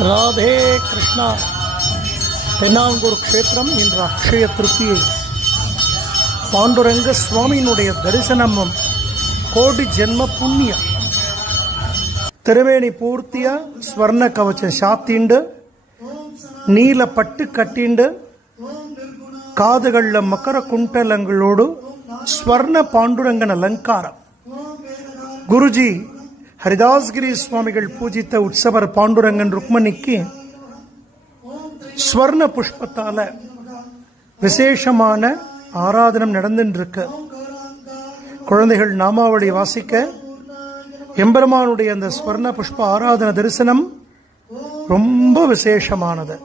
ராதே கிருஷ்ணா. தென்னாங்கூர் க்ஷேத்திரம் இன்று அக்ஷய திருப்தியை பாண்டுரங்க சுவாமியினுடைய தரிசனமும் கோடி ஜென்ம புண்ணியம் திருவேணி பூர்த்தியா ஸ்வர்ண கவச்சம் சாத்திண்டு நீல பட்டு கட்டிண்டு காதுகளில் மகர குண்டலங்களோடு ஸ்வர்ண பாண்டுரங்கன் அலங்காரம் குருஜி ஹரிதாஸ்கிரி சுவாமிகள் பூஜித்த உற்சவர் பாண்டுரங்கன் ருக்மணிக்கு ஸ்வர்ண புஷ்பத்தால் விசேஷமான ஆராதனம் நடந்துட்டுருக்கு குழந்தைகள் நாமாவளி வாசிக்க எம்பெருமானுடைய அந்த ஸ்வர்ண புஷ்ப ஆராதன தரிசனம் ரொம்ப விசேஷமானது.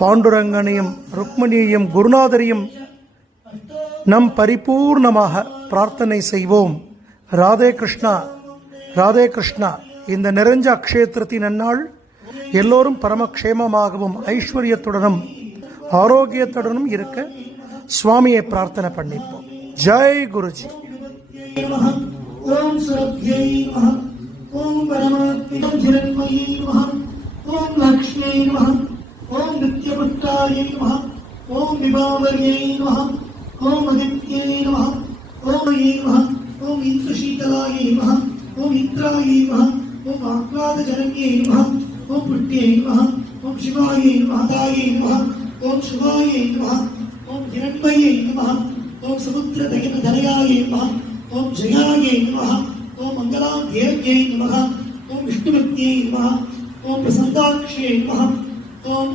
பாண்டுரங்கனையும் ருக்மணியையும் குருநாதரையும் நம் பரிபூர்ணமாக பிரார்த்தனை செய்வோம். ராதே கிருஷ்ணா. ராதே கிருஷ்ணா இந்த நிறைஞ்ச அக்ஷய திருத்தி நன்னாள் எல்லோரும் பரமக்ஷேமமாகவும் ஐஸ்வர்யத்துடனும் ஆரோக்கியத்துடனும் இருக்க சுவாமியை பிரார்த்தனை பண்ணிப்போம். ஜெய் குருஜி. ஓம் சுரப்யை மகம் ஓம் பரமாத்மிகம் ஜிரண்மயி மகம் ஓம் லக்ஷ்மி மகம் ஓம் நித்யபுட்டாயை மகம் ஓம் விபாவரியை மகம் ஓம் அதித்யை மகம் ஓம் மகம் ஓம் இந்துசீதலாயை மகம் ஓம் இந்திராயை மகம் ஓம் ஆக்லாத ஜனங்கியை மகம் ஓம் புட்டியை மகம் ஓம் சிவாயை மாதாயை மகம் ஓம் சிவாயை மகம் ஓம் இரண்மையை மகம் ஓம் சமுத்திர தயன தனயாயை மகம் ஓம் ஜயாயை மகம் ஓம் மங்களாம் தேவியை மகம் ஓம் விஷ்ணுபக்தியை மகம் ஓம் பிரசந்தாட்சியை மகம் ஓம்